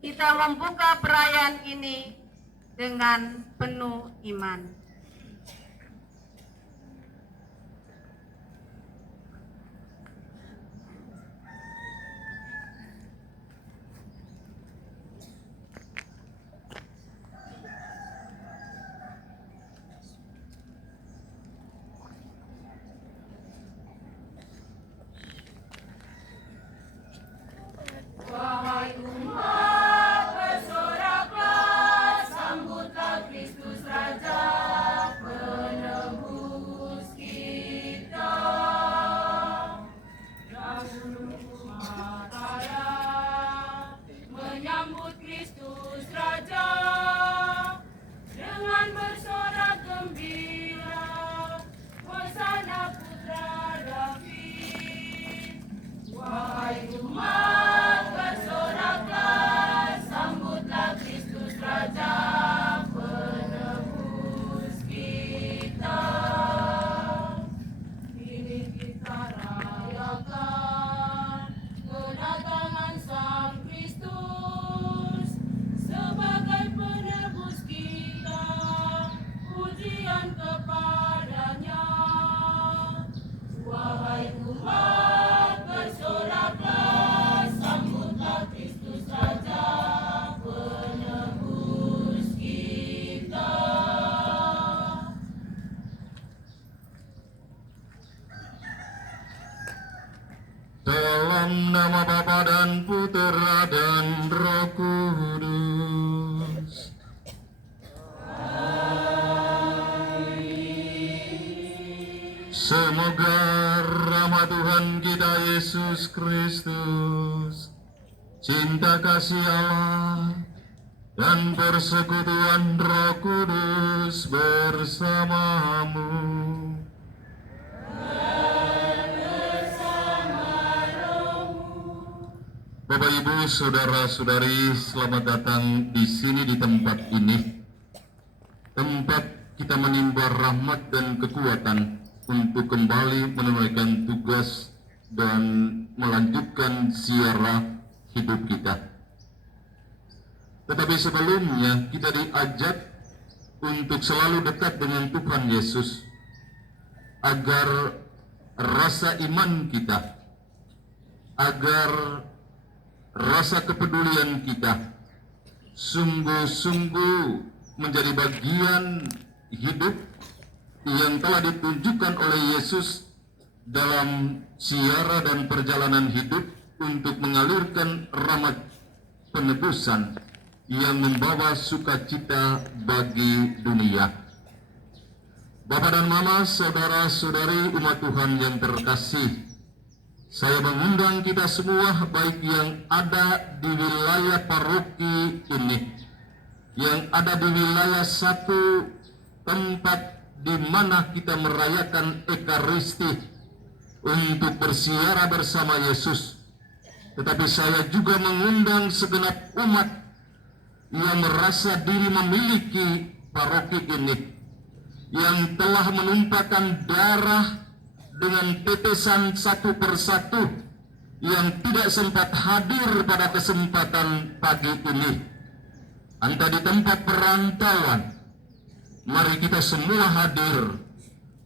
Kita membuka perayaan ini dengan penuh iman. Wahai umat, bersoraklah, sambutlah Kristus Raja, penebus kita. Dahulu umat Allah menyambut Kristus Raja dengan bersorak gembira, hosana putra David. Wahai umat, bersoraklah, sambutlah Kristus Raja, penebus kita. Ini kita rayakan kedatangan Sang Kristus sebagai penebus kita, pujian kepadanya. Wahai umat, bersoraklah, sambutlah Kristus Raja, penebus kita. Dalam nama Bapa dan Putera dan Roh Kudus. Semoga rahmat Tuhan kita Yesus Kristus, cinta kasih Allah, dan persekutuan Roh Kudus bersamamu. Bapak, Ibu, saudara-saudari, selamat datang di sini, di tempat ini. Tempat kita menimba rahmat dan kekuatan untuk kembali menunaikan tugas dan melanjutkan ziarah hidup kita. Tetapi sebelumnya kita diajak untuk selalu dekat dengan Tuhan Yesus, agar rasa iman kita, agar rasa kepedulian kita sungguh-sungguh menjadi bagian hidup yang telah ditunjukkan oleh Yesus dalam ziarah dan perjalanan hidup untuk mengalirkan rahmat penebusan yang membawa sukacita bagi dunia. Bapak dan Mama, saudara-saudari umat Tuhan yang terkasih, saya mengundang kita semua, baik yang ada di wilayah paroki ini, yang ada di wilayah satu tempat di mana kita merayakan Ekaristi untuk berziarah bersama Yesus. Tetapi saya juga mengundang segenap umat yang merasa diri memiliki paroki ini, yang telah menumpahkan darah dengan tetesan satu persatu, yang tidak sempat hadir pada kesempatan pagi ini. Anda di tempat perantauan, mari kita semua hadir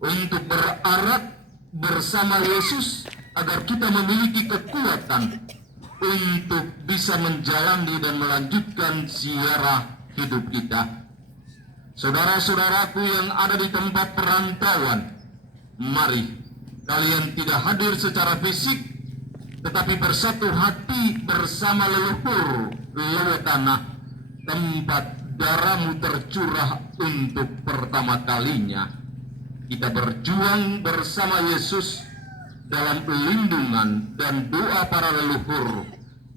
untuk berarak bersama Yesus, agar kita memiliki kekuatan untuk bisa menjalani dan melanjutkan ziarah hidup kita. Saudara-saudaraku yang ada di tempat perantauan, mari kalian tidak hadir secara fisik, tetapi bersatu hati bersama leluhur lewe tanah, tempat darahmu tercurah untuk pertama kalinya. Kita berjuang bersama Yesus dalam pelindungan dan doa para leluhur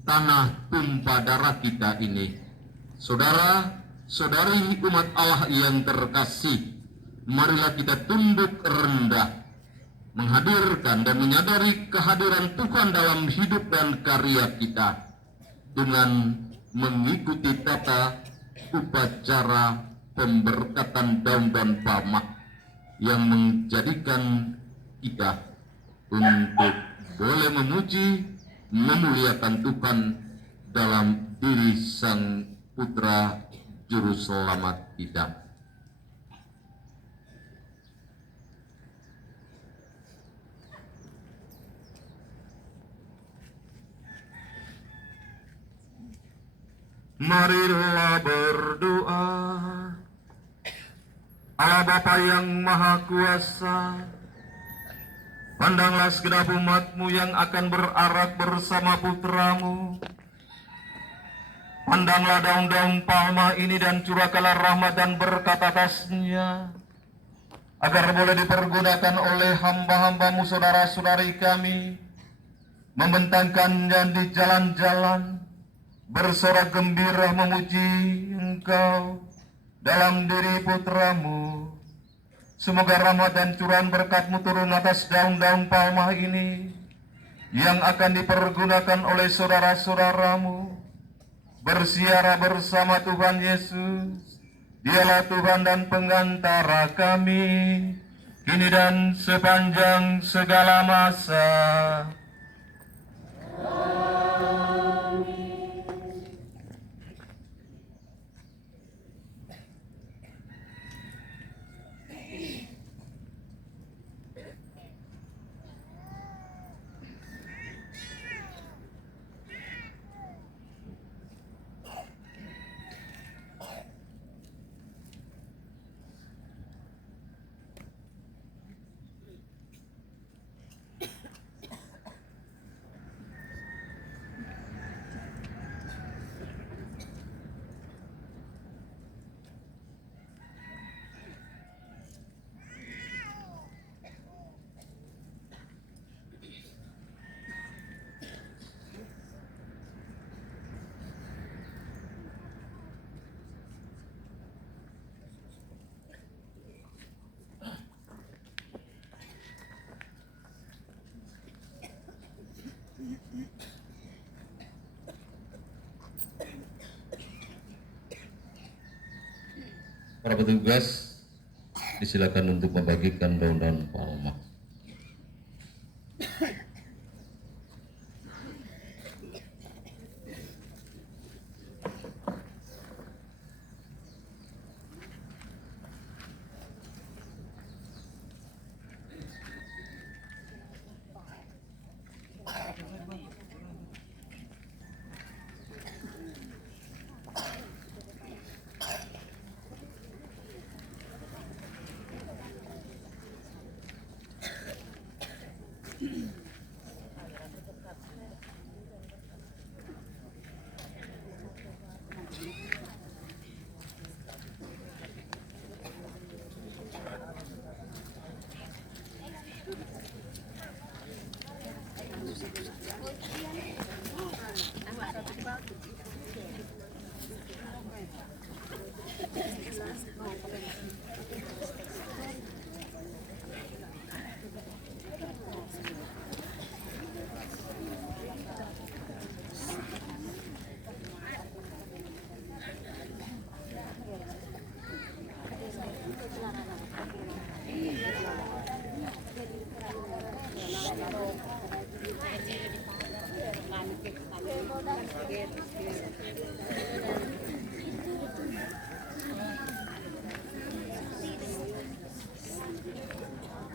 tanah tumpah darah kita ini. Saudara-saudari umat Allah yang terkasih, marilah kita tunduk rendah, menghadirkan dan menyadari kehadiran Tuhan dalam hidup dan karya kita dengan mengikuti tata upacara pemberkatan daun dan pamah yang menjadikan kita untuk boleh memuji, memuliakan Tuhan dalam diri Sang Putra Juru Selamat kita. Marilah berdoa. Allah Bapa yang Maha Kuasa, pandanglah segenap umat-Mu yang akan berarak bersama Putra-Mu. Pandanglah daun-daun palma ini dan curahkanlah rahmat dan berkat atasnya, agar boleh dipergunakan oleh hamba-hamba-Mu saudara-saudari kami, membentangkannya di jalan-jalan, bersorak gembira memuji Engkau dalam diri Putra-Mu. Semoga rahmat dan curahan berkat-Mu turun atas daun-daun palma ini yang akan dipergunakan oleh saudara-saudara-Mu bersiara bersama Tuhan Yesus. Dialah Tuhan dan pengantara kami kini dan sepanjang segala masa. Para petugas disilakan untuk membagikan daun-daun palma.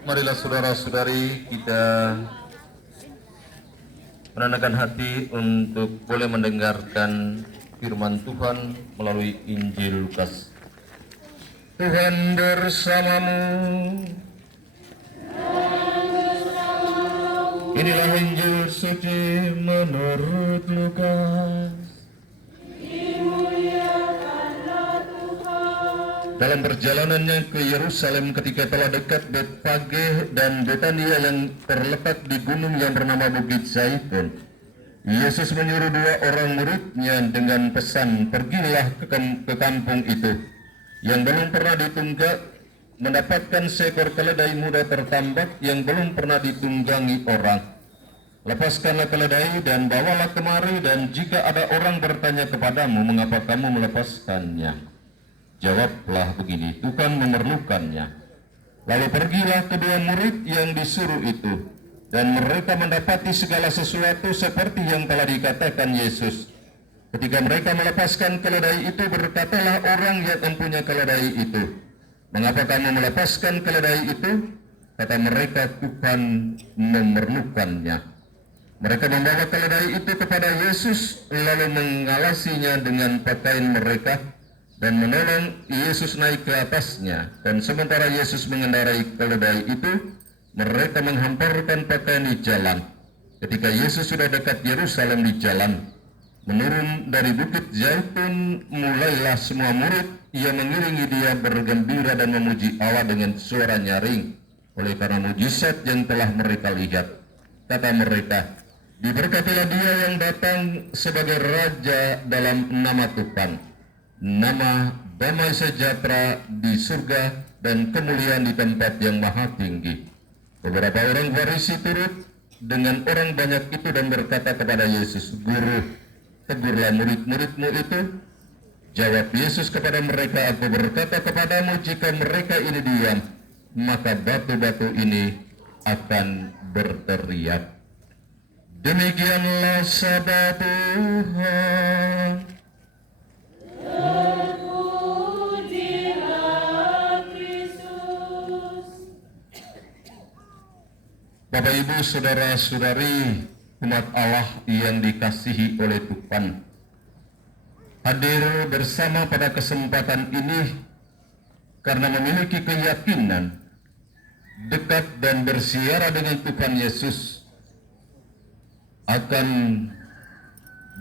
Marilah saudara-saudari kita menenangkan hati untuk boleh mendengarkan firman Tuhan melalui Injil Lukas. Tuhan bersamamu. Inilah Injil suci menurut Lukas. Dalam perjalanannya ke Yerusalem ketika telah dekat Betfage dan Betania yang terletak di gunung yang bernama Bukit Zaitun, Yesus menyuruh 2 orang muridnya dengan pesan, pergilah ke kampung itu yang belum pernah ditunggak, mendapatkan seekor keledai muda tertambak yang belum pernah ditunggangi orang. Lepaskanlah keledai dan bawalah kemari, dan jika ada orang bertanya kepadamu, mengapa kamu melepaskannya? Jawablah begini, Tuhan memerlukannya. Lalu pergilah kedua murid yang disuruh itu, dan mereka mendapati segala sesuatu seperti yang telah dikatakan Yesus. Ketika mereka melepaskan keledai itu, berkatalah orang yang mempunyai keledai itu, "Mengapa kamu melepaskan keledai itu?" Kata mereka, "Tuhan memerlukannya." Mereka membawa keledai itu kepada Yesus, lalu mengalasinya dengan pakaian mereka dan menolong Yesus naik ke atasnya. Dan sementara Yesus mengendarai keledai itu, mereka menghamparkan pakaian di jalan. Ketika Yesus sudah dekat Yerusalem di jalan, menurun dari Bukit Zaitun, mulailah semua murid yang mengiringi dia bergembira dan memuji Allah dengan suara nyaring oleh karena mujizat yang telah mereka lihat. Kata mereka, "Diberkatilah dia yang datang sebagai Raja dalam nama Tuhan. Nama damai sejahtera di surga dan kemuliaan di tempat yang maha tinggi." Beberapa orang Farisi turut dengan orang banyak itu dan berkata kepada Yesus, "Guru, tegurlah murid-muridmu itu." Jawab Yesus kepada mereka, "Aku berkata kepadamu, jika mereka ini diam, maka batu-batu ini akan berteriak." Demikianlah sabda Tuhan. Terpujilah Kristus. Bapak, Ibu, saudara-saudari, umat Allah yang dikasihi oleh Tuhan, hadir bersama pada kesempatan ini karena memiliki keyakinan dekat dan bersiara dengan Tuhan Yesus akan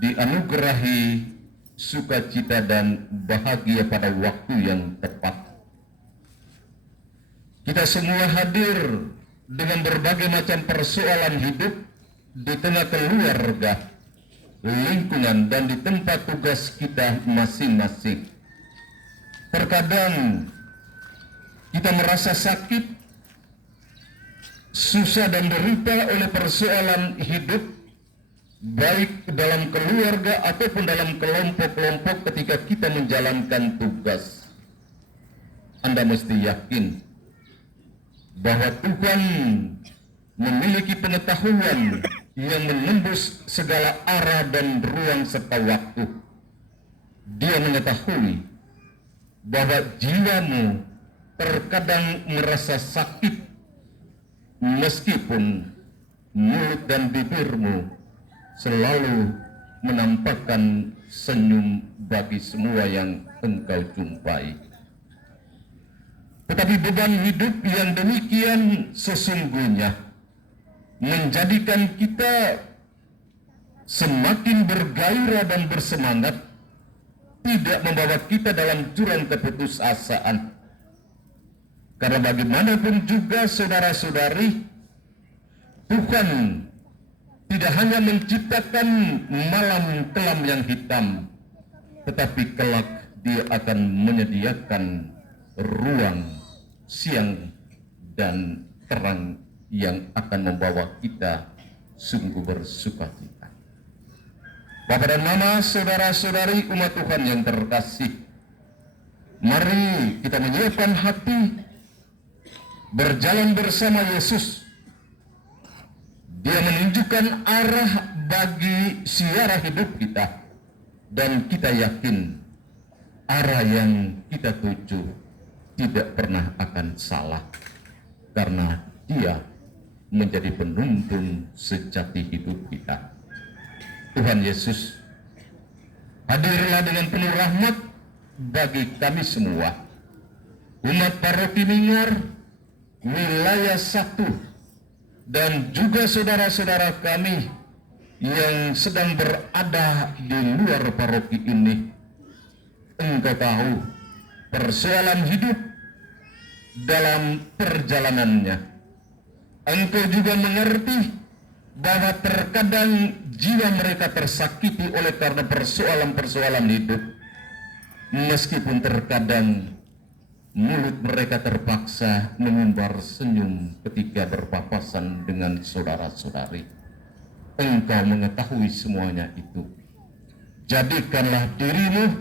dianugerahi sukacita dan bahagia pada waktu yang tepat. Kita semua hadir dengan berbagai macam persoalan hidup di tengah keluarga, lingkungan, dan di tempat tugas kita masing-masing. Terkadang kita merasa sakit, susah dan derita oleh persoalan hidup, baik dalam keluarga ataupun dalam kelompok-kelompok ketika kita menjalankan tugas. Anda mesti yakin bahwa Tuhan memiliki pengetahuan yang menembus segala arah dan ruang serta waktu. Dia mengetahui bahwa jiwamu terkadang merasa sakit, meskipun mulut dan bibirmu selalu menampakkan senyum bagi semua yang engkau jumpai. Tetapi beban hidup yang demikian sesungguhnya menjadikan kita semakin bergairah dan bersemangat, tidak membawa kita dalam jurang keputusasaan. Karena bagaimanapun juga saudara-saudari, Tuhan tidak hanya menciptakan malam kelam yang hitam, tetapi kelak Dia akan menyediakan ruang siang dan terang yang akan membawa kita sungguh bersukacita. Bapak dan Mama, saudara-saudari umat Tuhan yang terkasih, mari kita menyiapkan hati, berjalan bersama Yesus. Dia menunjukkan arah bagi siara hidup kita, dan kita yakin arah yang kita tuju tidak pernah akan salah, karena Dia menjadi penuntun sejati hidup kita. Tuhan Yesus hadirlah dengan penuh rahmat bagi kami semua, umat Paroki Minggar, wilayah 1, dan juga saudara-saudara kami yang sedang berada di luar paroki ini. Engkau tahu persoalan hidup dalam perjalanannya. Engkau juga mengerti bahwa terkadang jiwa mereka tersakiti oleh karena persoalan-persoalan hidup, meskipun terkadang mulut mereka terpaksa mengumbar senyum ketika berpapasan dengan saudara-saudari. Engkau mengetahui semuanya itu. Jadikanlah dirimu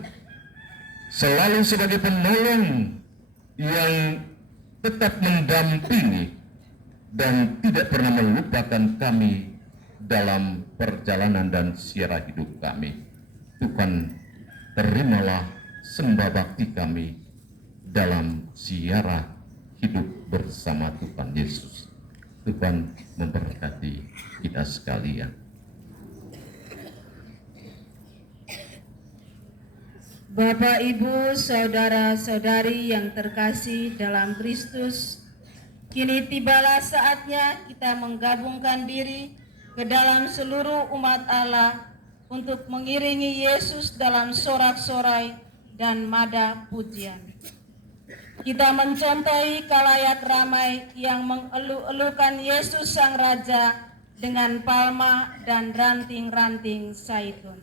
selalu sebagai penolong yang tetap mendampingi dan tidak pernah melupakan kami dalam perjalanan dan siara hidup kami. Tuhan, terimalah sembah bakti kami dalam ziarah hidup bersama Tuhan Yesus. Tuhan memberkati kita sekalian. Bapak, Ibu, saudara-saudari yang terkasih dalam Kristus, kini tibalah saatnya kita menggabungkan diri ke dalam seluruh umat Allah untuk mengiringi Yesus dalam sorak-sorai dan mada pujian. Kita mencontohi kalayak ramai yang mengeluh-elukan Yesus Sang Raja dengan palma dan ranting-ranting zaitun.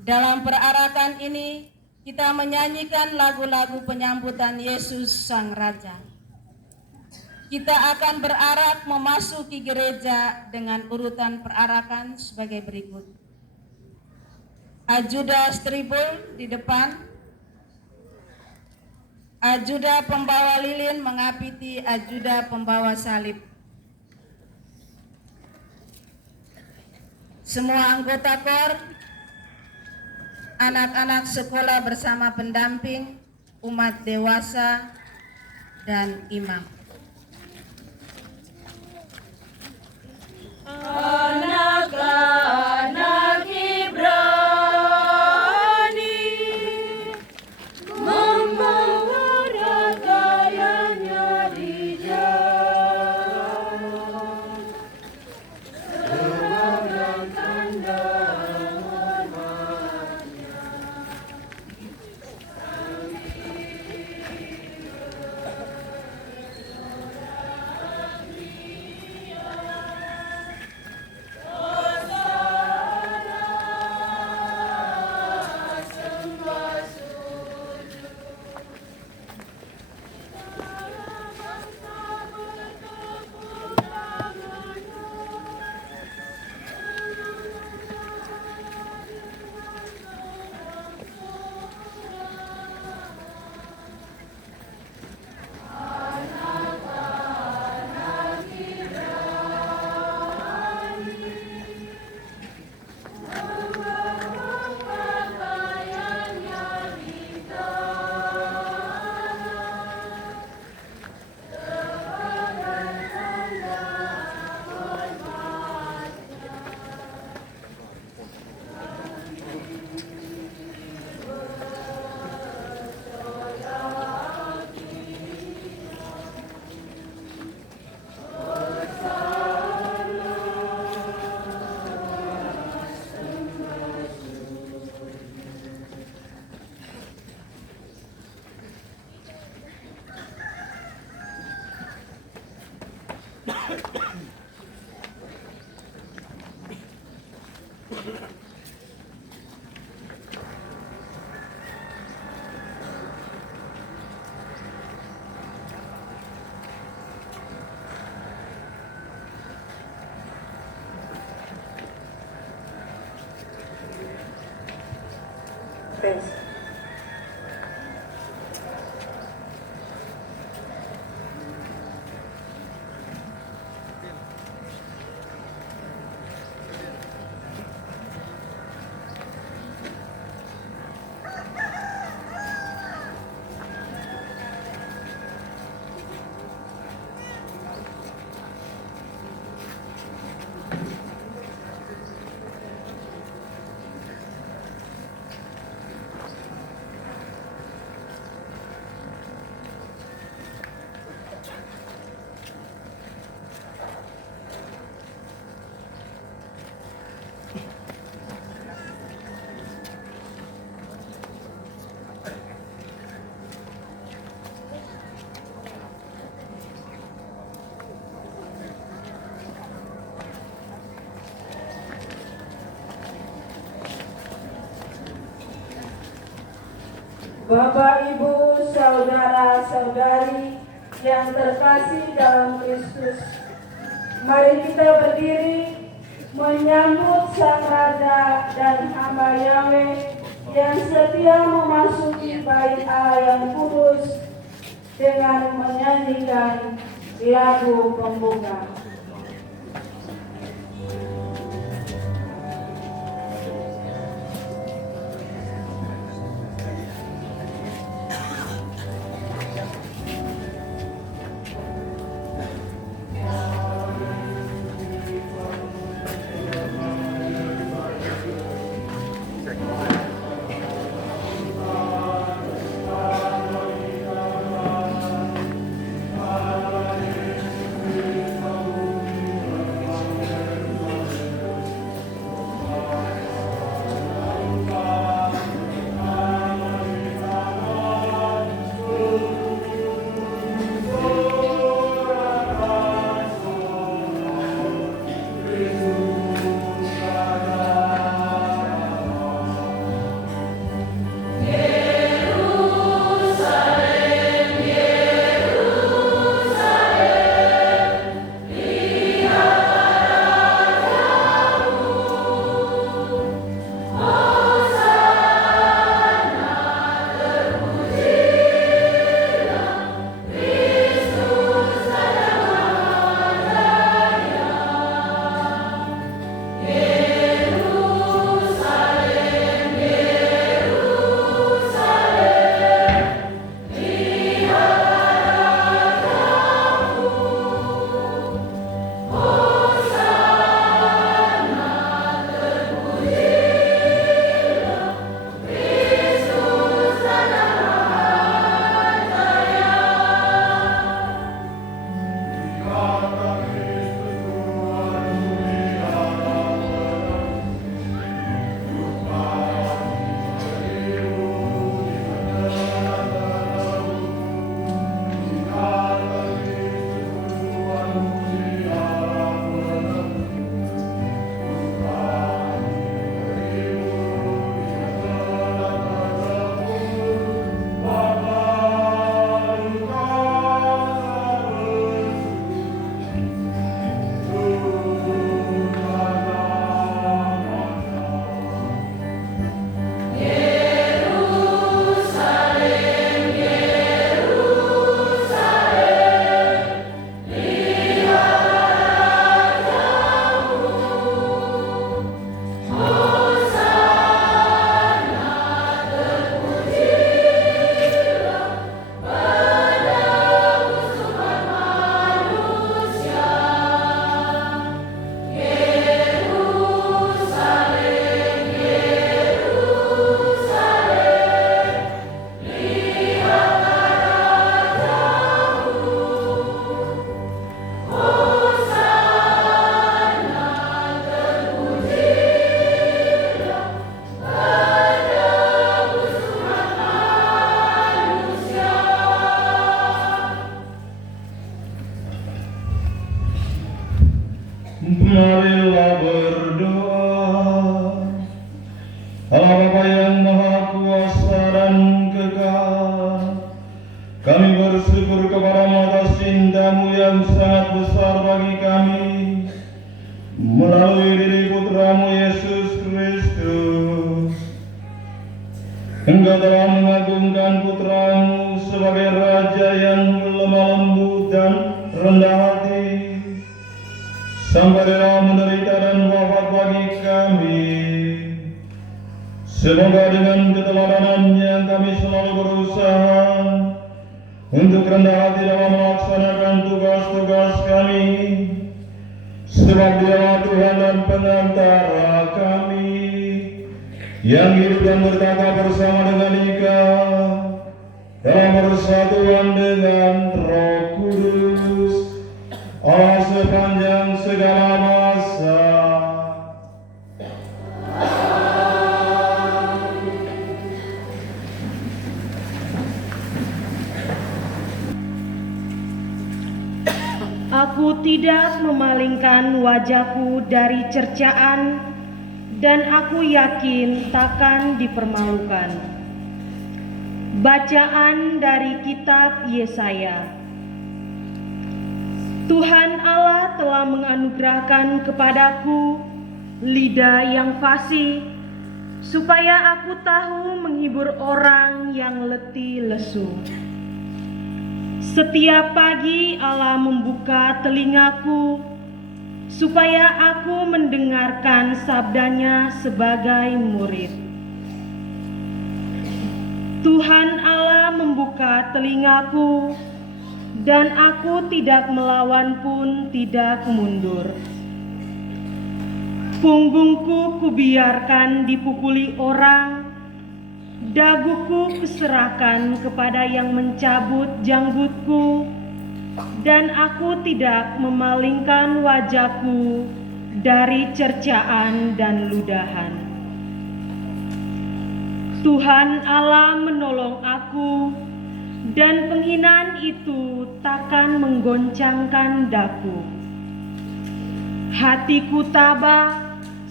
Dalam perarakan ini, kita menyanyikan lagu-lagu penyambutan Yesus Sang Raja. Kita akan berarak memasuki gereja dengan urutan perarakan sebagai berikut. Ajuda stribul di depan. Ajuda pembawa lilin mengapiti ajuda pembawa salib. Semua anggota KOR, anak-anak sekolah bersama pendamping, umat dewasa, dan imam. Anak-anak Ibrani membawa ragayanya di jalan, sebagai tanda hormatnya. Bapak, Ibu, saudara-saudari yang terkasih dalam Kristus, mari kita berdiri menyambut Sang Raja dan hamba Yahweh yang setia memasuki bait Allah yang kudus dengan menyanyikan lagu pembuka. Bapa yang Maha Kuasa dan Kekal, kami bersyukur kepadamu atas cinta-Mu yang sangat besar bagi kami melalui diri Putra-Mu Yesus Kristus. Engkau telah mengagungkan Putra-Mu sebagai Raja yang lemah lembut dan rendah hati, sampai rela menderita dan wafat bagi kami. Semoga dengan keteladanannya kami selalu berusaha untuk rendah hati dalam melaksanakan tugas-tugas kami, sebab Dialah Tuhan dan pengantara kami yang hidup dan bertata bersama dengan Ika dalam persatuan dengan Roh Kudus, Allah sepanjang segala masa. Aku tidak memalingkan wajahku dari cercaan, dan aku yakin takkan dipermalukan. Bacaan dari kitab Yesaya. Tuhan Allah telah menganugerahkan kepadaku lidah yang fasih, supaya aku tahu menghibur orang yang letih lesu. Setiap pagi Allah membuka telingaku, supaya aku mendengarkan sabdanya sebagai murid. Tuhan Allah membuka telingaku, dan aku tidak melawan pun tidak mundur. Punggungku kubiarkan dipukuli orang, daguku kuserahkan kepada yang mencabut janggutku, dan aku tidak memalingkan wajahku dari cercaan dan ludahan. Tuhan Allah menolong aku, dan penghinaan itu takkan menggoncangkan daku. Hatiku tabah,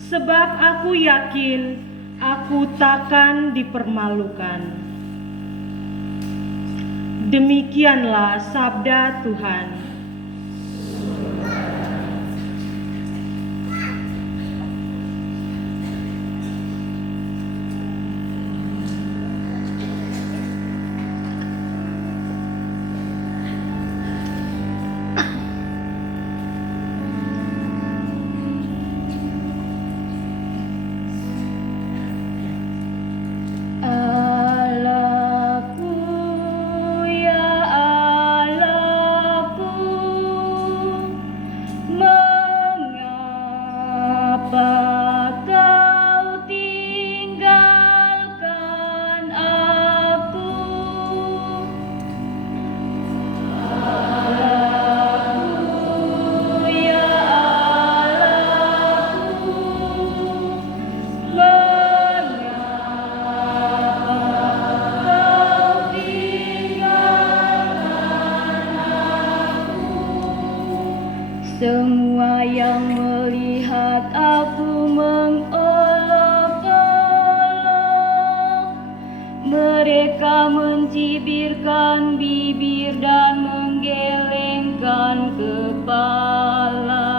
sebab aku yakin aku takkan dipermalukan. Demikianlah sabda Tuhan. Semua yang melihat aku mengolok-olok, mereka mencibirkan bibir dan menggelengkan kepala.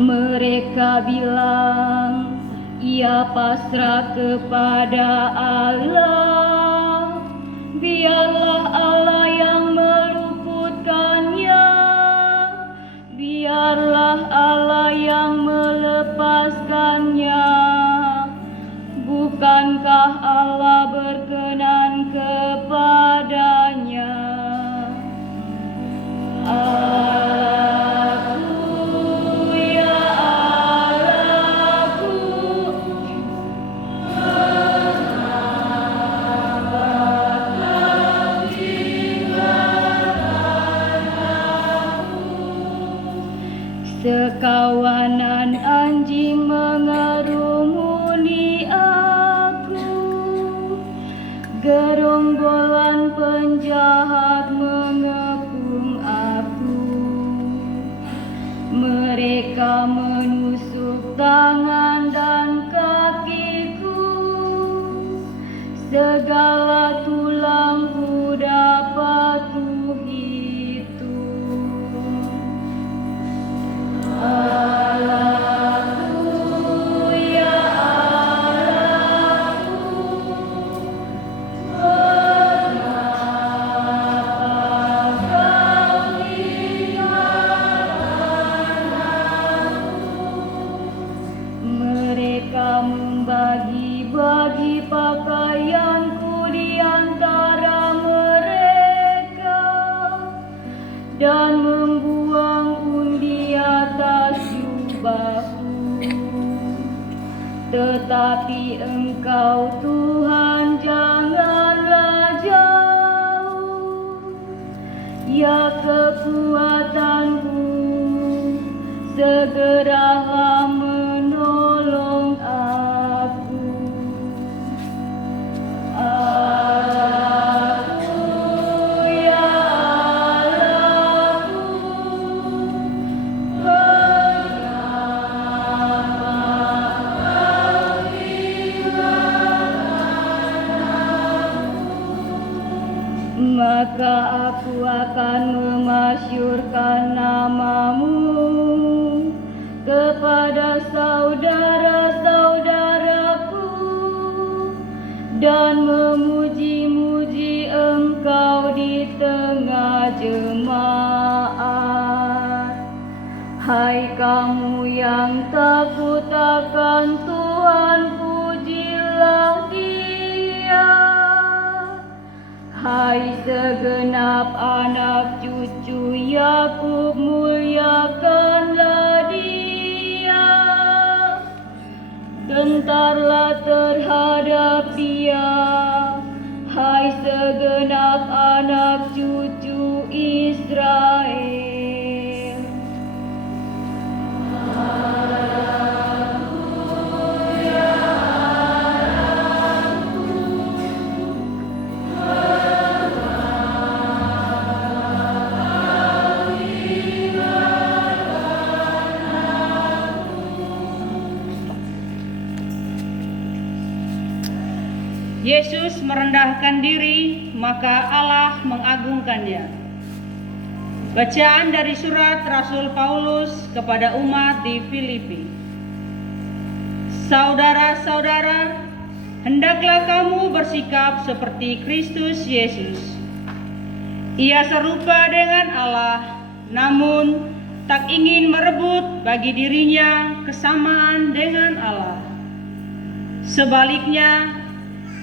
Mereka bilang, ia pasrah kepada Allah, biarlah Allah yang meluputkannya, biarlah Allah yang melepaskannya. Bukankah Allah berkenan kepadanya? Allahku, ya Allahku, mengapa kau tinggalkan aku? Sekawanan anjing mengerumuni aku, gerombolan penjahat mengepung aku. Mereka menusuk tangan dan kakiku, segala tulangku dapat kuhitung. Allahku, ya Allahku, mereka membagi-bagi pakaianku di antara mereka dan membuang undi atas jubahku. Tetapi Engkau Tuhan janganlah jauh, ya kekuatanku, segeralah menolong aku. Allahku, ya Allahku, maka aku akan memasyurkan namamu kepada saudara-saudaraku dan memuji-muji Engkau di tengah jemaat. Hai kamu yang takut akan Tuhan, pujilah Dia. Hai segenap anak cucu Yakub, muliakanlah Dia. Gentarlah terhadap Dia, hai segenap anak cucu Israel. Yesus merendahkan diri, maka Allah mengagungkannya. Bacaan dari surat Rasul Paulus kepada umat di Filipi. Saudara-saudara, hendaklah kamu bersikap seperti Kristus Yesus. Ia serupa dengan Allah, namun tak ingin merebut bagi dirinya kesamaan dengan Allah. Sebaliknya,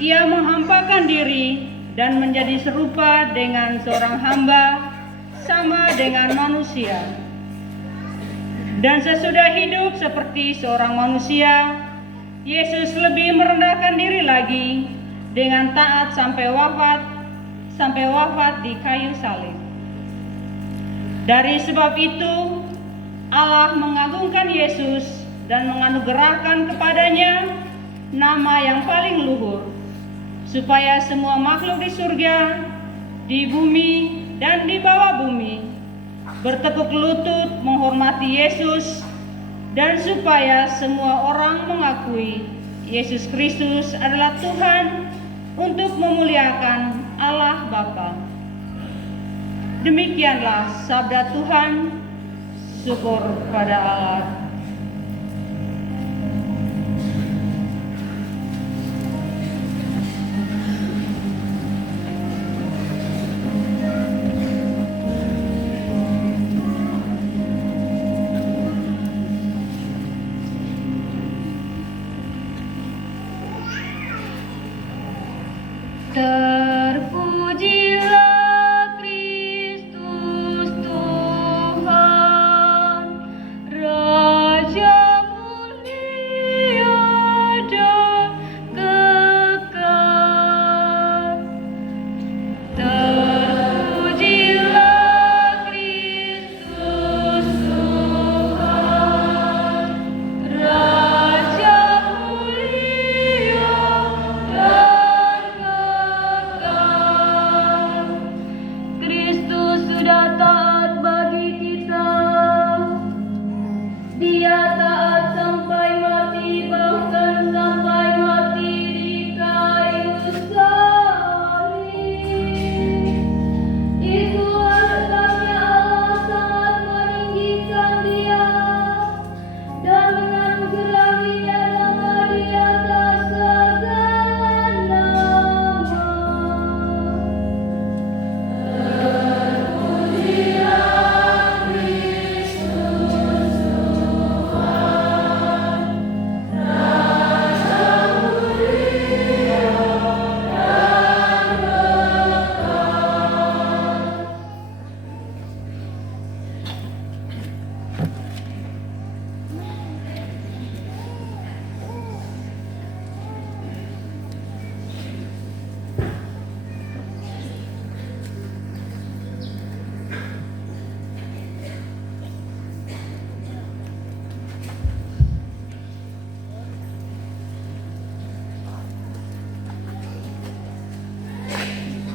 Ia menghampakan diri dan menjadi serupa dengan seorang hamba, sama dengan manusia. Dan sesudah hidup seperti seorang manusia, Yesus lebih merendahkan diri lagi dengan taat sampai wafat di kayu salib. Dari sebab itu, Allah mengagungkan Yesus dan menganugerahkan kepadanya nama yang paling luhur, supaya semua makhluk di surga, di bumi, dan di bawah bumi bertekuk lutut menghormati Yesus, dan supaya semua orang mengakui Yesus Kristus adalah Tuhan untuk memuliakan Allah Bapa. Demikianlah sabda Tuhan. Syukur pada Allah. Terpujilah Kristus Tuhan, Raja mulia dan kekal. Terpujilah Kristus Tuhan, Raja mulia dan kekal.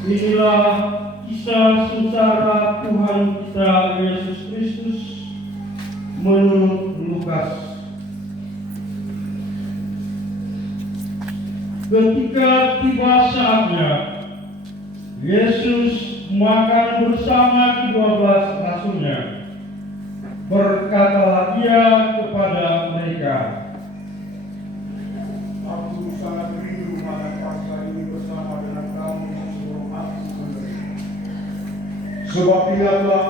Inilah kisah sengsara Tuhan kita Yesus Kristus menurut Lukas. Ketika tiba saatnya, Yesus makan bersama ke-12 rasulnya. Berkatalah Ia kepada mereka, Aku sangat rindu makan Paskah ini bersama dengan kamu sebelum aku menderita. Sebab ingatlah,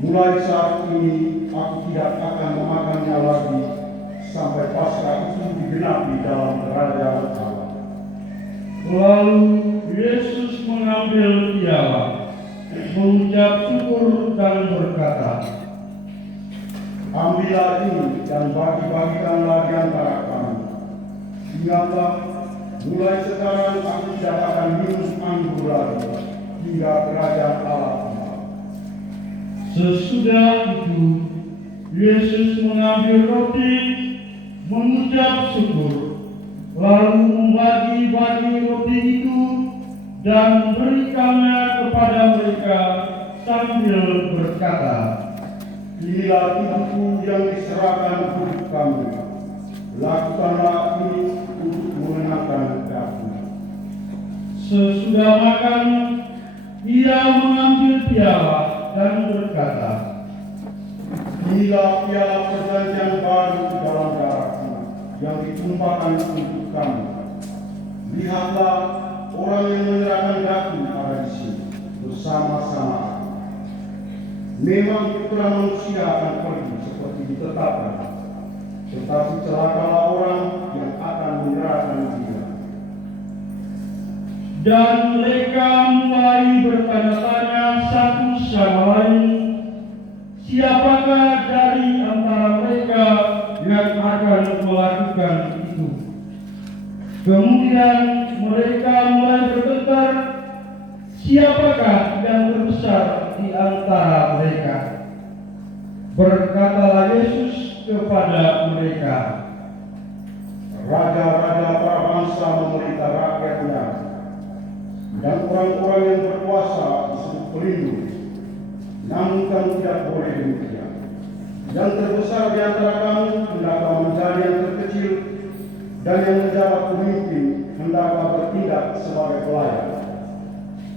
mulai saat ini aku tidak akan memakannya lagi sampai Paskah itu digenapi dalam kerajaan Allah. lalu Yesus mengambil piala, mengucap syukur dan berkata, Ambillah ini dan bagi-bagikanlah di antara kamu. Ingatlah, mulai sekarang aku tidak akan minum anggur lagi hingga kerajaan Allah tiba. Sesudah itu Yesus mengambil roti, mengucap syukur, lalu membagi-bagi roti itu dan memberikannya kepada mereka sambil berkata, Inilah tubuhku yang diserahkan untuk kamu. Lakukanlah ini untuk mengenangkan aku. sesudah makan Ia mengambil piala dan berkata, Inilah piala perjanjian baru dalam darahku yang ditumpahkan untuk kamu. Lihatlah, orang yang menyerahkan daku ada di sini bersama-sama aku. Memang Putra Manusia akan pergi seperti ditetapkan, tetapi celakalah orang yang akan menyerahkan dia. dan mereka mulai bertanya-tanya satu sama lain, siapakah dari antara mereka yang akan melakukan itu. Kemudian mereka mulai bertengkar, siapakah yang terbesar di antara mereka. Berkatalah Yesus kepada mereka, Raja-raja para bangsa memerintah rakyatnya, dan orang-orang yang berkuasa disebut pelindung. Namun kamu tidak boleh demikian. Yang terbesar di antara kamu hendaklah menjadi yang terkecil, dan yang menjabat pemimpin hendaklah bertindak sebagai pelayan.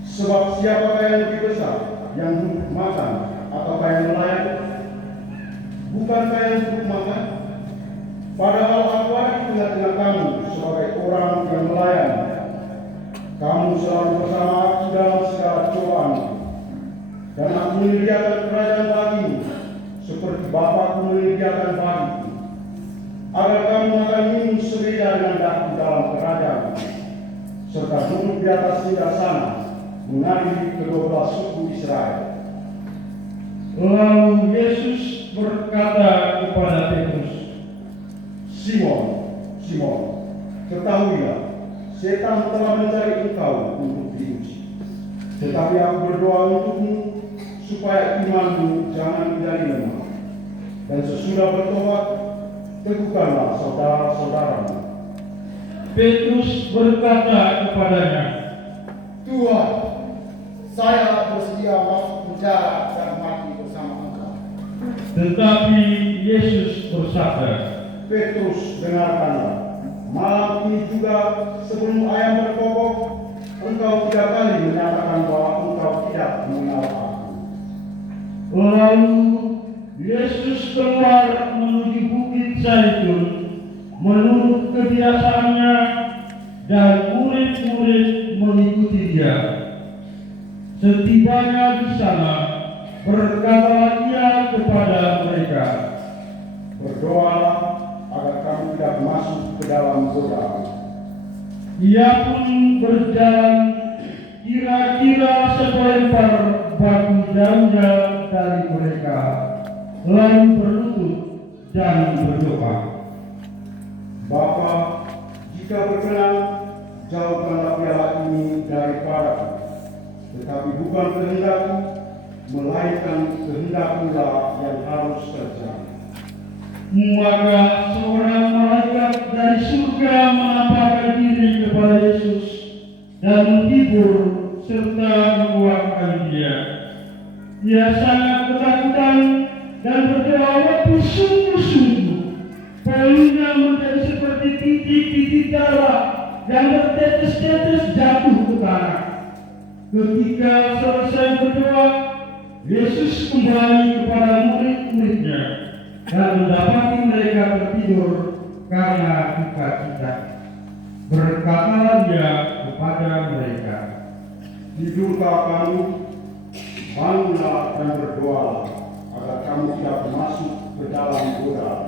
Sebab siapakah yang lebih besar, yang duduk makan ataukah yang melayan? Bukankah yang duduk makan? Padahal aku ada di tengah-tengah kamu sebagai orang yang melayan. Kamu selalu bersama aku dalam segala cobaan, dan aku menyediakan kerajaan bagimu, seperti Bapakku menyediakan bagiku, agar kamu akan minum sebeda dengan daku dalam kerajaan, serta duduk di atas singgasana mengadili kedua suku Israel. lalu Yesus berkata kepada Petrus, Simon, Simon, ketahuilah, setan telah mencari engkau untuk diuji. Tetapi aku berdoa untukmu, supaya imanmu jangan menjadi lemah. Dan sesudah bertobat, teguhkanlah saudara-saudaramu. Petrus berkata kepadanya, Tuhan, saya bersedia masuk penjara dan mati bersama engkau. tetapi Yesus bersabda, Petrus, dengarkanlah. Malam ini juga sebelum ayam berkokok, engkau 3 kali menyatakan bahwa engkau tidak mengenal aku. Lalu Yesus keluar menuju Bukit Zaitun menurut kebiasaannya, dan murid-murid mengikuti dia. Setibanya di sana, berkatalah Ia kepada mereka, Berdoalah agar kamu tidak masuk ke dalam godaan. Ia pun berjalan kira-kira selempar batu jauhnya dari mereka, lalu berlutut dan berdoa. Bapa, jika berkenan, jauhkanlah piala ini daripadaku. Tetapi bukan kehendakku, melainkan kehendakmu-lah yang harus terjadi. Maka seorang malaikat dari surga menampakkan diri kepada Yesus dan menghibur serta menguatkan dia. Ia sangat ketakutan dan berdoa bersungguh-sungguh. Palunya menjadi seperti titik-titik darah yang bertetes-tetes jatuh ke tanah. Ketika selesai berdoa, Yesus kembali kepada murid-muridnya dan mendapati mereka tertidur karena duka cita. Berkatalah dia kepada mereka, Tidurkah kamu? Bangunlah dan berdoalah, agar kamu tidak masuk ke dalam godaan.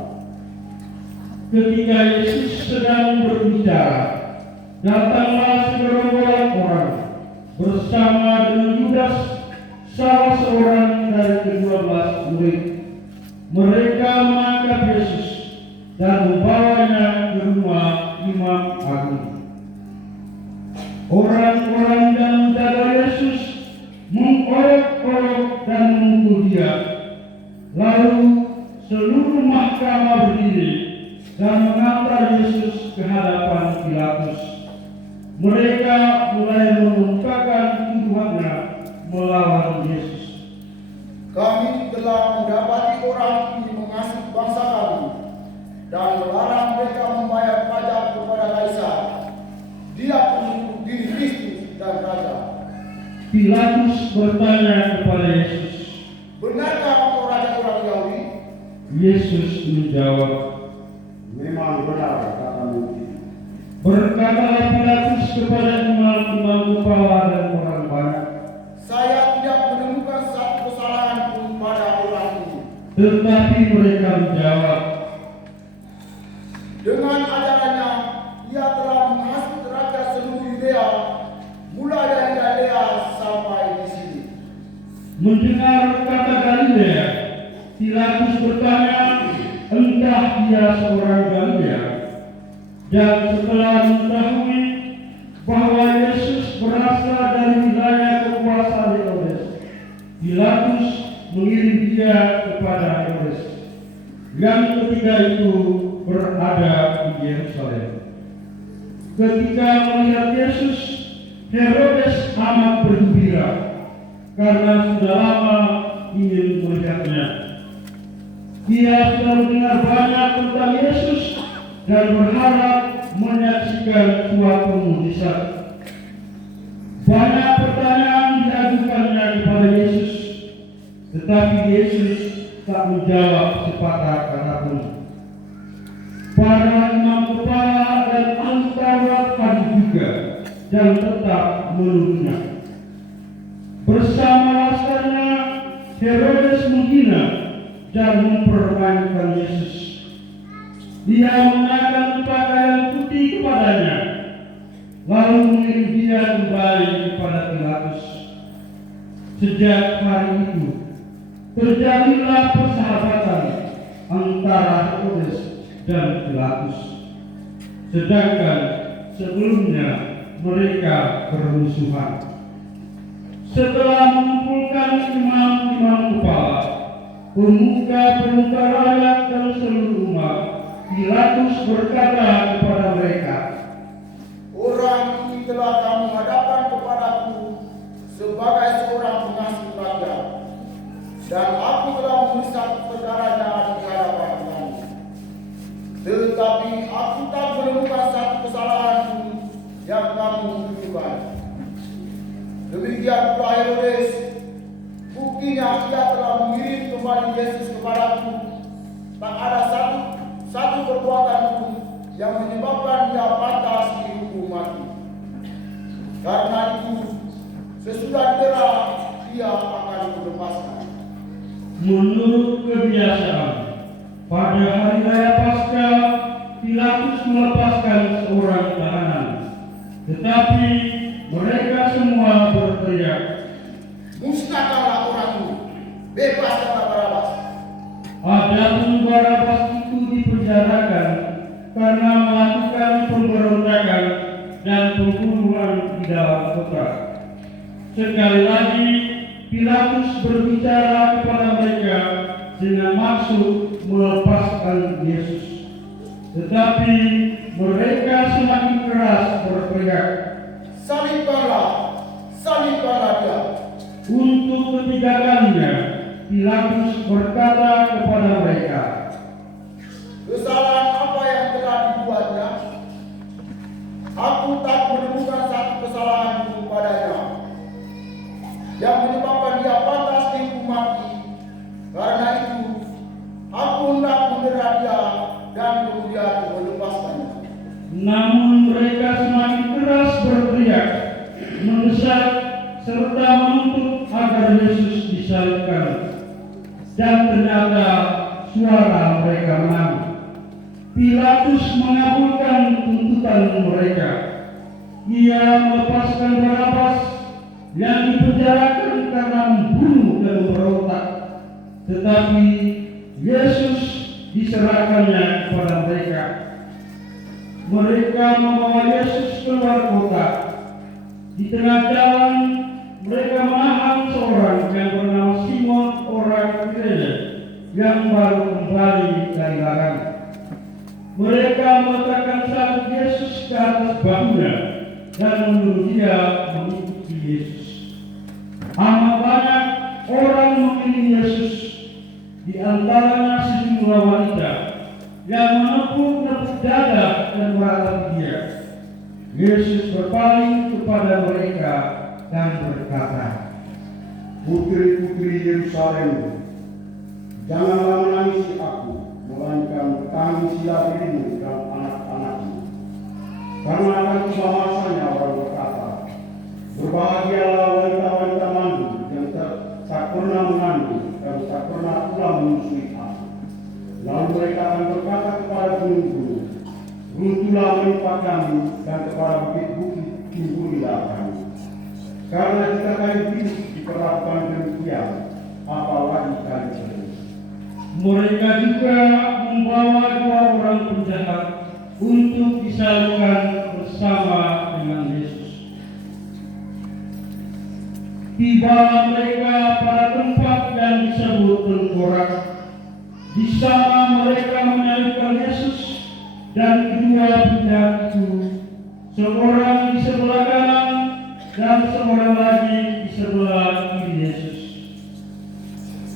ketika Yesus sedang berbicara, datanglah segerombolan orang bersama dengan Yudas, salah seorang dari ke-12 murid. Mereka menangkap Yesus dan membawanya ke rumah Imam Agung. Orang-orang yang menjaga Yesus mengolok-olok dan memukul dia. Lalu seluruh mahkamah berdiri dan mengantar Yesus ke hadapan Pilatus. Mereka mulai mengemukakan tuduhannya melawan Yesus. Kami telah mendapati orang ini mengasuh bangsa kami dan melarang mereka membayar pajak kepada Kaisar. Dia menuduh diri Kristus dan Raja. Pilatus bertanya kepada Yesus. Benarkah engkau raja orang Yahudi? Yesus menjawab, Memang benar katamu. berkatalah Pilatus kepada imam-imam kepala dan orang banyak. Saya tidak menemukan satu kesalahan pun pada orang ini. Tetapi mereka menjawab, Dengan ajarannya, ia telah menghasut rakyat seluruh Yudea, mulai dari Galilea sampai di sini. mendengar kata Galilea, Pilatus bertanya, entah dia seorang Galilea. Dan setelah mengetahui bahwa Yesus berasal dari wilayah kekuasaan Herodes, Pilatus mengirim dia kepada Herodes, yang ketika itu berada di Yerusalem. Ketika melihat Yesus, Herodes amat bergembira karena sudah lama ingin melihatnya. Ia sudah mendengar banyak tentang Yesus dan berharap menyaksikan suatu mukjizat. Banyak pertanyaan diajukannya kepada Yesus, tetapi Yesus tak menjawab sepatah kata pun. Para imam kepala dan ahli Taurat hadir juga dan tetap menuduhnya. Bersama laskarnya, Herodes menghina dan mempermainkan Yesus. Dia mengenakan pakaian putih kepadanya, lalu mengirim dia kembali kepada Pilatus. Sejak hari itu, terjadilah persahabatan antara Herodes dan Pilatus. Sedangkan sebelumnya mereka bermusuhan. Setelah mengumpulkan imam-imam kepala, pemuka-pemuka rakyat dan seluruh umat, Pilatus berkata kepada mereka, Orang ini telah kamu hadapkan kepadaku sebagai seorang pengasuh rakyat, dan aku telah menuliskan perkaranya di hadapan kamu. Tetapi aku tak menemukan satu kesalahan pun yang kamu tuduhkan. Demikian pula Herodes, buktinya ia telah mengirim kembali Yesus kepadaku. Tak ada satu perbuatan pun yang menyebabkan dia pantas dihukum mati. Karena itu, sesudah dera dia akan dilepaskan. menurut kebiasaan, pada hari raya Paskah, Pilatus melepaskan seorang tahanan. Tetapi mereka semua berteriak, Musnahkanlah orang itu, bebaskanlah Barabas. adapun Barabas itu dipenjarakan karena melakukan pemberontakan dan pembunuhan di dalam kota. Sekali lagi, Pilatus berbicara kepada mereka dengan maksud melepaskan Yesus. Tetapi mereka semakin keras berteriak, Salibkanlah, salibkanlah Untuk ketiga kalinya, Pilatus berkata kepada mereka, "Kesalahan apa yang telah dibuatnya? Aku tak menemukan satu kesalahan padanya yang menyebabkan dia pantas dihukum mati. Karena itu, aku hendak mendera dia dan kemudian melepaskannya." Namun mereka semakin keras berteriak, mendesak, serta menuntut agar Yesus disalibkan. Dan ternyata suara mereka menang. Pilatus mengabulkan tuntutan mereka. Ia melepaskan Barabas yang dipenjarakan karena membunuh dan memberontak. Tetapi Yesus diserahkannya kepada mereka. Mereka membawa Yesus keluar kota. Di tengah jalan, mereka menahan seorang yang bernama Simon orang Kirene yang baru kembali dari ladang. Mereka meletakkan salib Yesus ke atas bahunya dan menyuruh dia mengikuti Yesus. Amat banyak orang memilih Yesus, di antaranya sejumlah wanita yang menepuk-nepuk dada dan meratapi dia. Yesus berpaling kepada mereka dan berkata, Putri-putri Yerusalem, janganlah menangisi aku, melainkan tangisilah dirimu dan anak-anakmu. Karena akan tiba masanya orang berkata, berbahagialah wanita-wanita mandu yang tak pernah mengandung dan tak pernah pula menyusui aku. Lalu mereka akan berkata kepada gunung-gunung, runtuhlah menimpa kami, dan kepada bukit-bukit timbullah kami. Karena jika kayu hidup diperlakukan demikian, apalagi kayu kering. mereka juga membawa dua orang penjahat untuk disalibkan bersama dengan Yesus. Tibalah mereka pada tempat yang disebut Tengkorak. Di sana mereka menyalibkan Yesus dan kedua penjahat itu, seorang di sebelah kanan dan seorang lagi di sebelah kiri Yesus.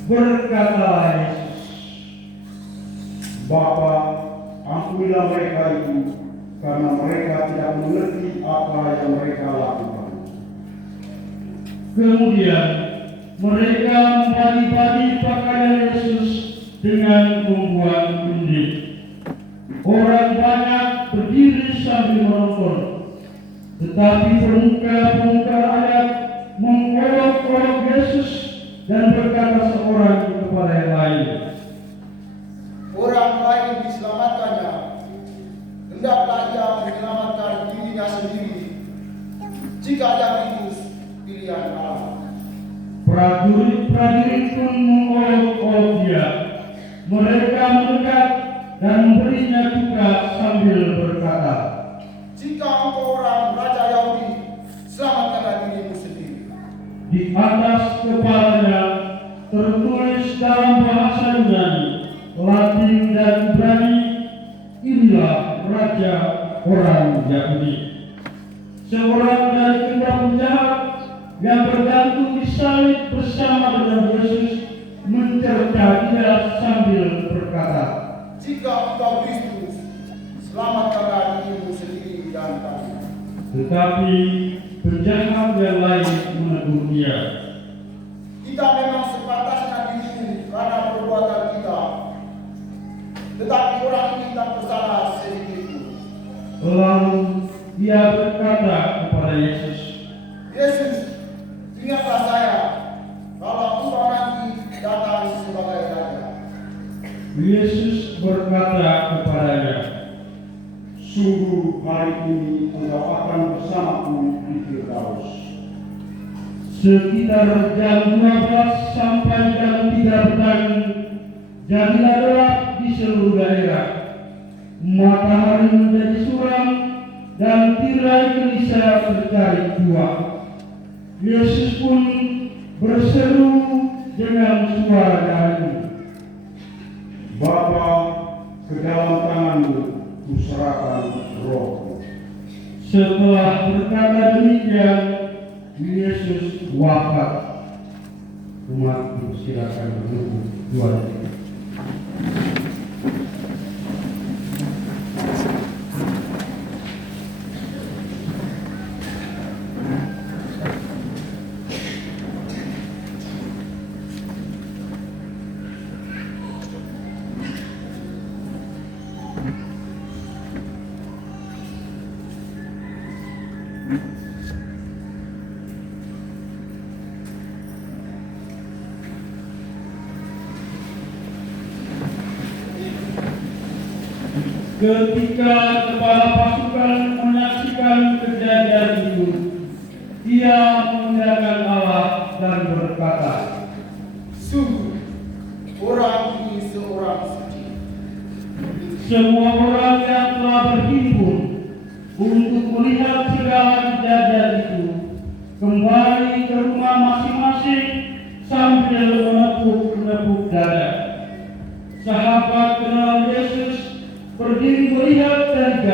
Berkatalah Yesus, Bapa, ampunilah mereka itu, karena mereka tidak mengerti apa yang mereka lakukan. kemudian mereka membagi-bagi pakaian Yesus dengan membuat gundik. Orang banyak berdiri sambil menonton, tetapi pemuka-pemuka ayat mengolok-olok Yesus dan berkata seorang kepada yang lain, Orang lain diselamatkannya, hendaklah ia menyelamatkan dirinya sendiri, jika yang itu pilihan Allah. Prajurit-prajurit pun mengolok-olok dia. Mereka mendekat dan memberinya cuka sambil berkata, Jika engkau orang Raja Yahudi, selamatkanlah dirimu sendiri. di atas kepalanya tertulis dalam bahasa Yunani, Latin dan Ibrani, inilah Raja orang Yahudi. Seorang dari kedua penjahat yang bergantung di salib bersama dengan Yesus mencerca dia sambil berkata, Jika engkau Kristus, selamatkanlah dirimu sendiri dan kami. tetapi penjahat yang lain menegur dia, Kita memang sepantasnya dihukum karena perbuatan kita, tetapi orang ini tak bersalah sedikit pun. lalu dia berkata kepada Yesus, Yesus, ingatlah saya kalau engkau nanti datang sebagai Raja. Yesus berkata kepadanya, Sungguh hari ini engkau akan bersamaku di Firdaus. sekitar jam 12 sampai jam 3 petang, jadilah gelap di seluruh daerah. Matahari menjadi suram dan tirai gelisah bercari kuat. Yesus pun berseru dengan suara nyaring, Bapa, ke dalam tanganmu kuserahkan rohku. Setelah berkata demikian, Yesus wafat. Umat silakan menunggu 2 detik. Ketika kepala pasukan menyaksikan kejadian itu, ia memuliakan Allah dan berkata, Sungguh, orang ini seorang suci. semua orang yang telah berhimpun untuk melihat segala kejadian itu kembali ke rumah masing-masing sambil menepuk-nepuk dada. Sahabat kenal Yesus berdiri melihat dari